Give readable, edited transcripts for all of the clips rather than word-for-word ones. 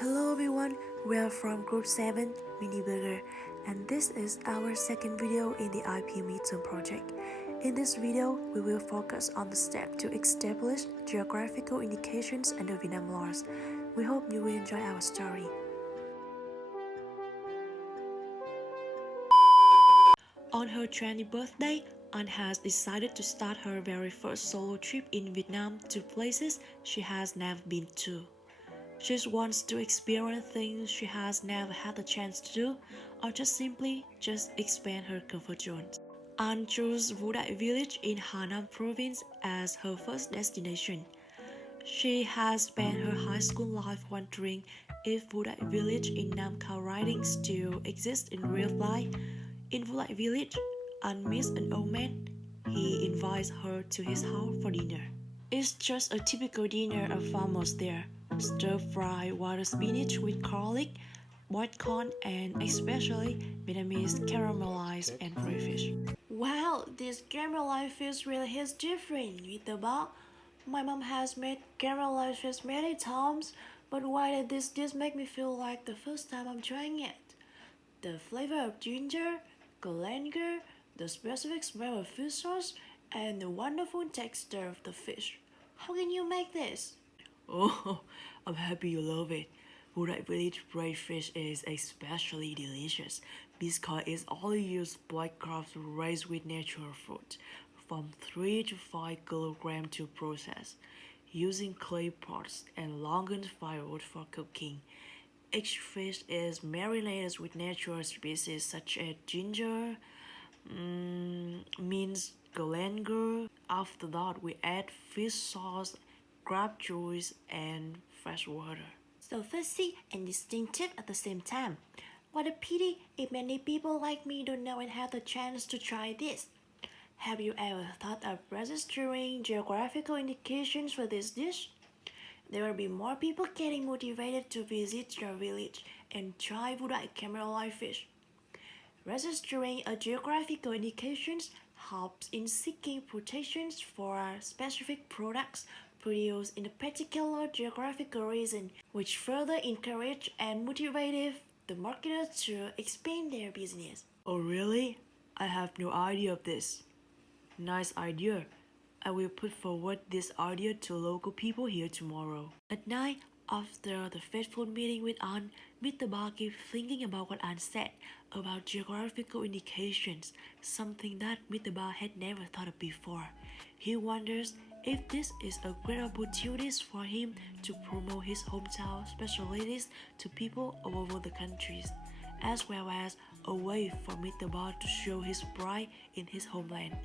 Hello everyone, we are from Group 7 Mini Burger, and this is our second video in the IP midterm project. In this video, we will focus on the step to establish geographical indications under Vietnam laws. We hope you will enjoy our story. On her 20th birthday, Anne has decided to start her very first solo trip in Vietnam to places she has never been to. She wants to experience things she has never had the chance to do, or simply expand her comfort zone. Anne chose Vũ Đại village in Hà Nam province as her first destination. She has spent her high school life wondering if Vũ Đại village in Nam Cao Riding still exists in real life. In Vũ Đại village, Anne meets an old man. He invites her to his house for dinner. It's just a typical dinner of farmers there. Stir-fried water spinach with garlic, boiled corn, and especially Vietnamese caramelized and fried fish. Wow, this caramelized fish really is different with the ball. My mom has made caramelized fish many times, but why did this dish make me feel like the first time I'm trying it? The flavor of ginger, coriander, the specific smell of fish sauce, and the wonderful texture of the fish. How can you make this? Oh, I'm happy you love it. Vũ Đại village fried fish is especially delicious because it's only used black crabs raised with natural fruit, from 3 to 5 kilograms to process, using clay pots and longan firewood for cooking. Each fish is marinated with natural species such as ginger, minced coriander. After that, we add fish sauce, crab juice, and fresh water. So fancy and distinctive at the same time. What a pity if many people like me don't know and have the chance to try this. Have you ever thought of registering geographical indications for this dish? There will be more people getting motivated to visit your village and try Vũ Đại caramelized fish. Registering a geographical indications helps in seeking protections for specific products produced in a particular geographical region, which further encourage and motivate the marketers to expand their business. Oh really? I have no idea of this. Nice idea. I will put forward this idea to local people here tomorrow. At night, after the fateful meeting with Anne, Mr. Ba keeps thinking about what Anne said about geographical indications, something that Mr. Ba had never thought of before. He wonders if this is a great opportunity for him to promote his hometown specialties to people all over the countries, as well as a way for Mr. Ba to show his pride in his homeland.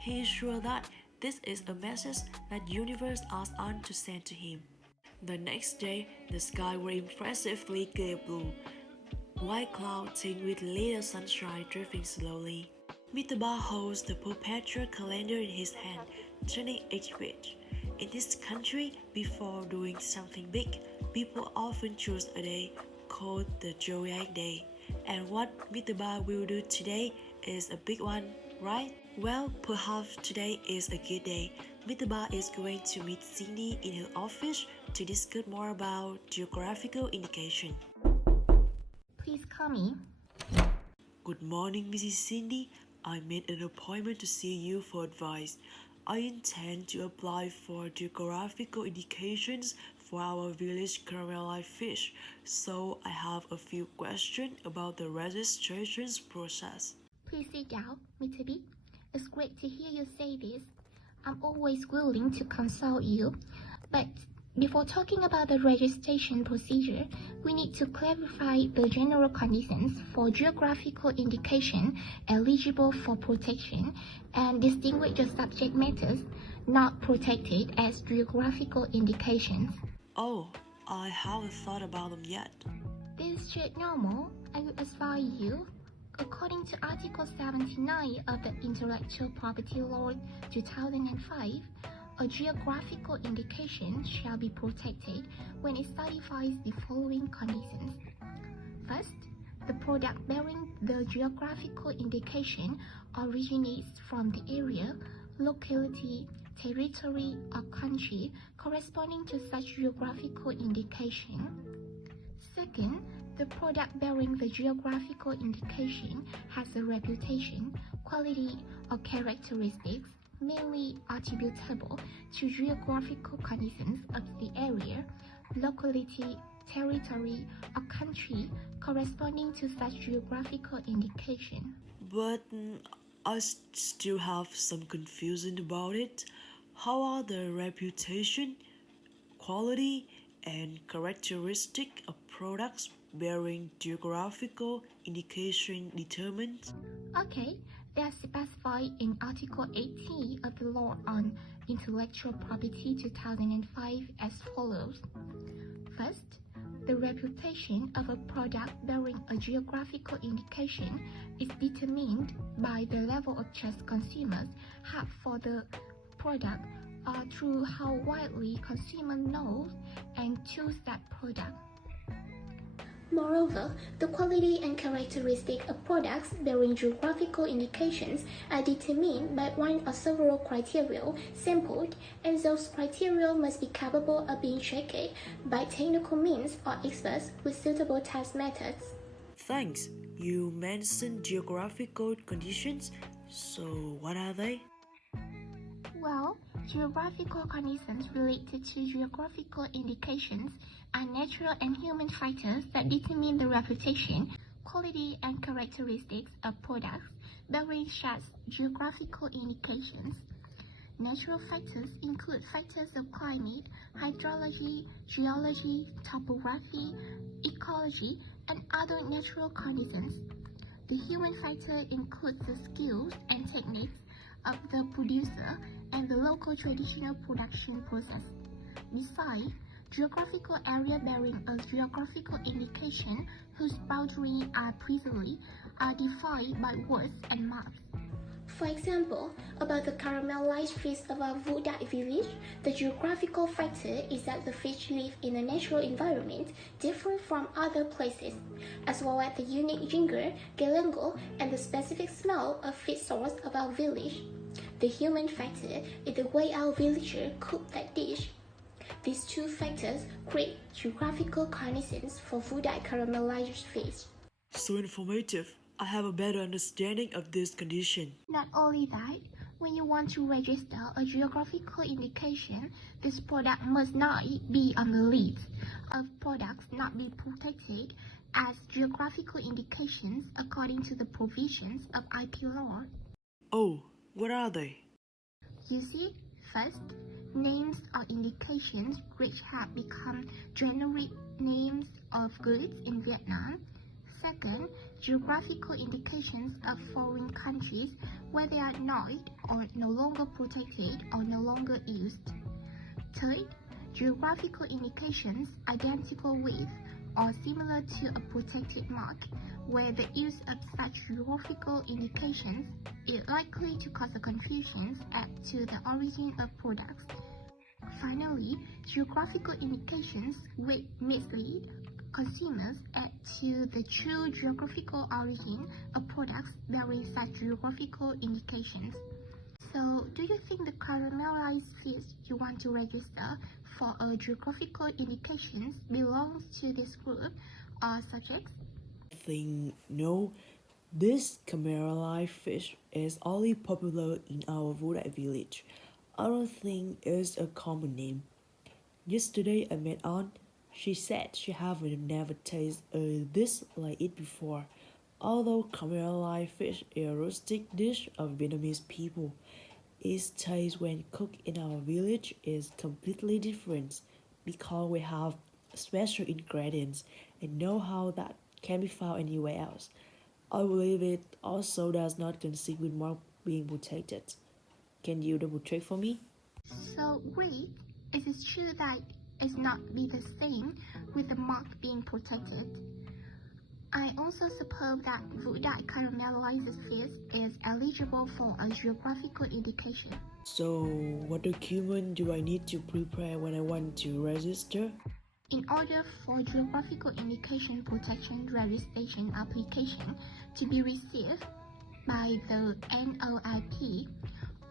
He is sure that this is a message that universe asked Anne to send to him. The next day, the sky was impressively clear blue. White clouds tinged with little sunshine drifting slowly. Mr. Ba holds the perpetual calendar in his hand, turning each page. In this country, before doing something big, people often choose a day called the Zodiac Day. And what Mr. Ba will do today is a big one, right? Well, perhaps today is a good day. Mr. Ba is going to meet Cindy in her office to discuss more about geographical indication. Please come in. Good morning, Mrs. Cindy. I made an appointment to see you for advice. I intend to apply for geographical indications for our village caramelized fish, so I have a few questions about the registration process. Please sit down, Mr. B. It's great to hear you say this. I'm always willing to consult you, but before talking about the registration procedure, we need to clarify the general conditions for geographical indication eligible for protection and distinguish the subject matters not protected as geographical indications. Oh, I haven't thought about them yet. This is just normal. I would advise you. According to Article 79 of the Intellectual Property Law 2005, a geographical indication shall be protected when it satisfies the following conditions. First, the product bearing the geographical indication originates from the area, locality, territory, or country corresponding to such geographical indication. Second, the product bearing the geographical indication has a reputation, quality, or characteristics mainly attributable to geographical conditions of the area, locality, territory, or country corresponding to such geographical indication. But I still have some confusion about it. How are the reputation, quality, and characteristic of products bearing geographical indication determined? Okay, they are specified in Article 80 of the Law on Intellectual Property 2005 as follows. First, the reputation of a product bearing a geographical indication is determined by the level of trust consumers have for the product through how widely consumers know and choose that product. Moreover, the quality and characteristic of products bearing geographical indications are determined by one or several criteria sampled, and those criteria must be capable of being checked by technical means or experts with suitable test methods. Thanks. You mentioned geographical conditions, so what are they? Well, geographical conditions related to geographical indications are natural and human factors that determine the reputation, quality, and characteristics of products bearing such geographical indications. Natural factors include factors of climate, hydrology, geology, topography, ecology, and other natural conditions. The human factor includes the skills and techniques of the producer and the local traditional production process. Besides, geographical area bearing a geographical indication whose boundaries are precisely are defined by words and marks. For example, about the caramelized fish of our Vudak village, the geographical factor is that the fish live in a natural environment different from other places, as well as the unique ginger, galangal, and the specific smell of fish sauce of our village. The human factor is the way our villager cook that dish. These two factors create geographical conditions for Vudak caramelized fish. So informative. I have a better understanding of this condition. Not only that, when you want to register a geographical indication, this product must not be on the list of products not be protected as geographical indications according to the provisions of IP law. Oh, what are they? You see, first, names or indications which have become generic names of goods in Vietnam. Second, geographical indications of foreign countries where they are not or no longer protected or no longer used. Third, geographical indications identical with or similar to a protected mark where the use of such geographical indications is likely to cause a confusion as to the origin of products. Finally, geographical indications which mislead consumers as to the true geographical origin of products bearing such geographical indications. So, do you think the caramelized fish you want to register for a geographical indications belongs to this group or subjects? I think no. This caramelized fish is only popular in our Vudak village. I don't think it's a common name. Yesterday I met Aunt. She said she haven't never tasted a dish like it before. Although caramelized fish is a rustic dish of Vietnamese people, its taste when cooked in our village is completely different because we have special ingredients and know-how that can be found anywhere else. I believe it also does not consist with mark being protected. Can you double check for me? So, wait, it is true that it's not be the same with the mark being protected. I also suppose that Vudak caramelized fish is eligible for a geographical indication. So, what document do I need to prepare when I want to register? In order for geographical indication protection registration application to be received by the NOIP,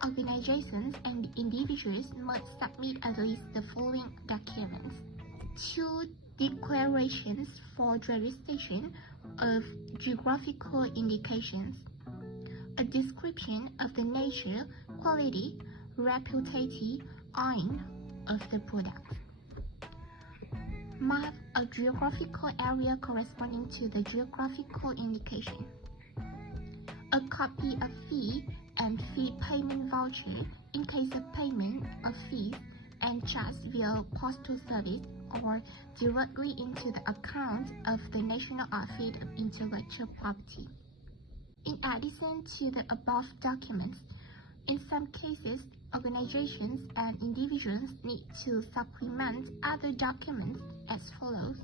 organizations and individuals must submit at least the following documents. Two declarations for registration of geographical indications, a description of the nature, quality, reputative aim of the product, map of geographical area corresponding to the geographical indication, a copy of fee and fee payment voucher in case of payment of fees and charge via postal service or directly into the account of the National Office of Intellectual Property. In addition to the above documents, in some cases, organizations and individuals need to supplement other documents as follows.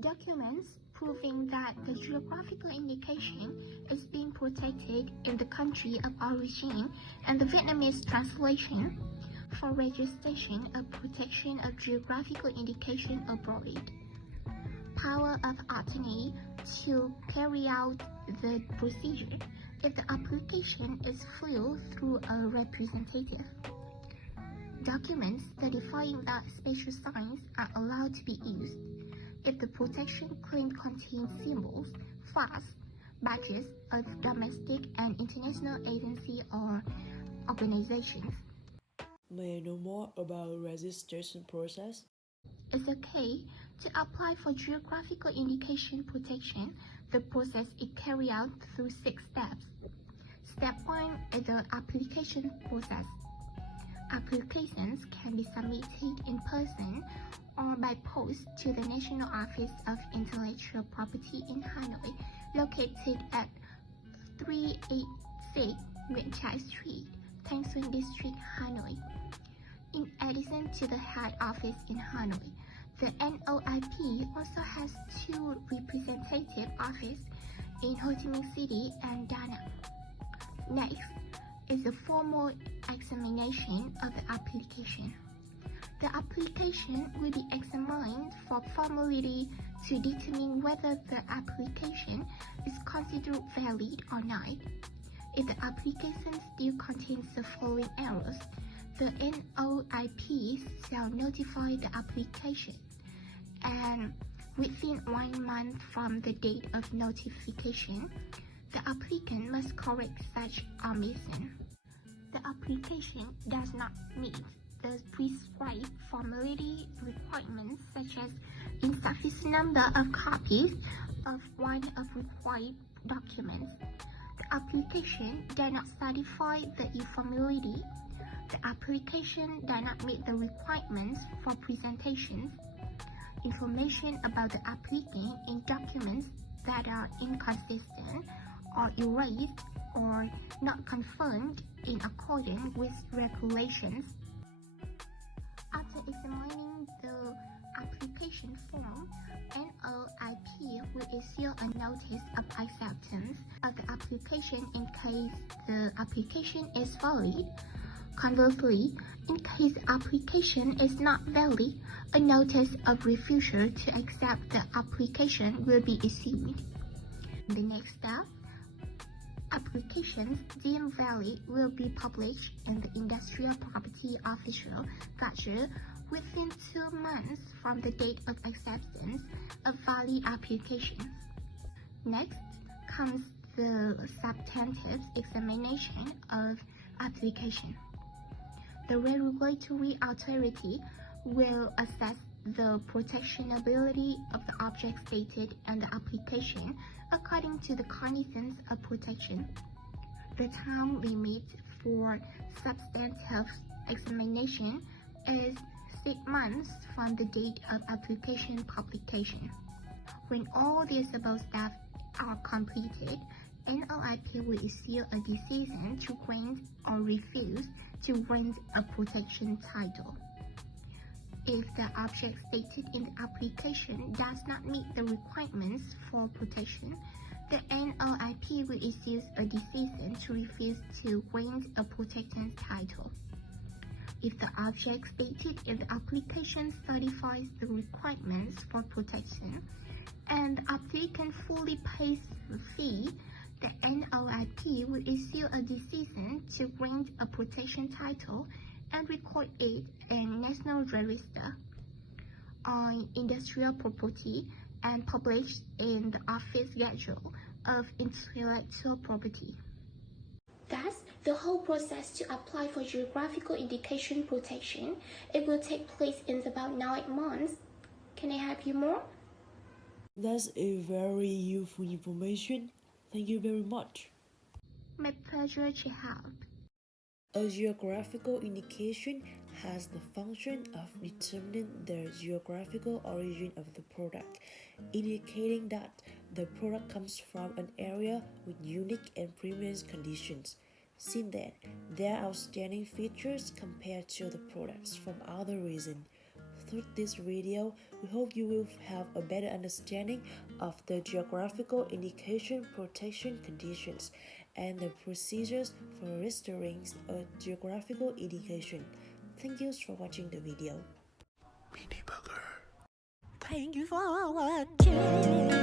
Documents proving that the geographical indication is being protected in the country of origin and the Vietnamese translation for registration of protection of geographical indication abroad. Power of attorney to carry out the procedure if the application is filed through a representative. Documents certifying that special signs are allowed to be used if the protection claim contains symbols, flags, badges of domestic and international agencies or organizations. May I know more about registration process? It's okay to apply for geographical indication protection. The process is carried out through 6 steps. Step 1 is the application process. Applications can be submitted in person or by post to the National Office of Intellectual Property in Hanoi, located at 386 Nguyễn Trãi Street, Thanh Xuân District, Hanoi. In addition to the head office in Hanoi, the NOIP also has 2 representative offices in Ho Chi Minh City and Da Nang. Next is the formal examination of the application. The application will be examined for formality to determine whether the application is considered valid or not. If the application still contains the following errors, the NOIP shall notify the application, and within 1 month from the date of notification, the applicant must correct such omission. The application does not meet the prescribed formality requirements such as insufficient number of copies of one of required documents. The application does not satisfy the informality. The application does not meet the requirements for presentation. Information about the applicant in documents that are inconsistent or erased or not confirmed in accordance with regulations. After examining the application form, NOIP will issue a notice of acceptance of the application in case the application is valid. Conversely, in case the application is not valid, a notice of refusal to accept the application will be issued. The next step, applications deemed valid will be published in the Industrial Property Official Gazette within 2 months from the date of acceptance of valid applications. Next comes the substantive examination of application. The regulatory authority will assess the protectionability of the object stated in the application according to the conditions of protection. The time limit for substantive examination is 6 months from the date of application publication. When all the above steps are completed, NOIP will issue a decision to grant or refuse to grant a protection title. If the object stated in the application does not meet the requirements for protection, the NOIP will issue a decision to refuse to grant a protection title. If the object stated in the application satisfies the requirements for protection and the applicant fully pays the fee, the NOIP will issue a decision to grant a protection title and record it in National Register. on industrial property and published in the Office Schedule of Intellectual Property. Thus, the whole process to apply for geographical indication protection, it will take place in about 9 months. Can I help you more? That's a very useful information. Thank you very much. My pleasure to help. A geographical indication has the function of determining the geographical origin of the product, indicating that the product comes from an area with unique and premium conditions. Since then, there are outstanding features compared to the products from other regions. Through this video, we hope you will have a better understanding of the geographical indication protection conditions and the procedures for restoring a geographical indication. Thank you for watching the video. Thank you for watching.